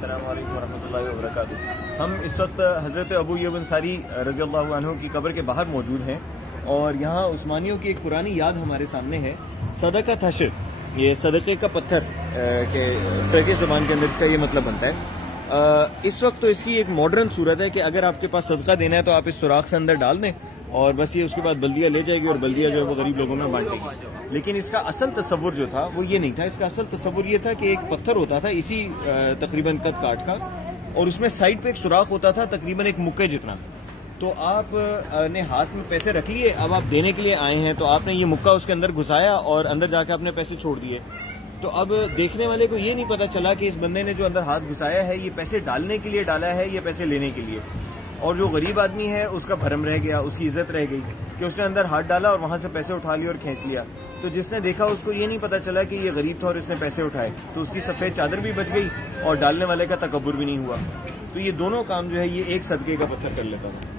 अस्सलामु अलैकुम वरहमतुल्लाहि वबरकातुहू। हम इस वक्त हज़रत अबू अय्यूब अंसारी रज़ियल्लाहु अन्हु की कब्र के बाहर मौजूद हैं और यहाँ उस्मानियों की एक पुरानी याद हमारे सामने है। सदका थशर, ये सदक़े का पत्थर के टर्किश ज़बान के अंदर इसका ये मतलब बनता है। इस वक्त तो इसकी एक मॉडर्न सूरत है कि अगर आपके पास सदका देना है तो आप इस सुराख से अंदर डाल दें और बस ये उसके बाद बल्दिया ले जाएगी और बल्दिया जो है वो गरीब लोगों में बांट देगी। लेकिन इसका असल तस्वुर जो था वो ये नहीं था। इसका असल तस्वुर ये था कि एक पत्थर होता था इसी तकरीबन कद काट का और उसमें साइड पे एक सुराख होता था तकरीबन एक मुक्के जितना। तो आप ने हाथ में पैसे रख लिए, अब आप देने के लिए आए हैं तो आपने ये मुक्का उसके अंदर घुसाया और अंदर जाके आपने पैसे छोड़ दिए। तो अब देखने वाले को ये नहीं पता चला कि इस बंदे ने जो अंदर हाथ घुसाया है ये पैसे डालने के लिए डाला है या पैसे लेने के लिए। और जो गरीब आदमी है उसका भरम रह गया, उसकी इज्जत रह गई कि उसने अंदर हाथ डाला और वहां से पैसे उठा लिए और खींच लिया। तो जिसने देखा उसको ये नहीं पता चला कि ये गरीब था और इसने पैसे उठाए, तो उसकी सफेद चादर भी बच गई और डालने वाले का तकब्बुर भी नहीं हुआ। तो ये दोनों काम जो है ये एक सदके का पत्थर कर लेता था।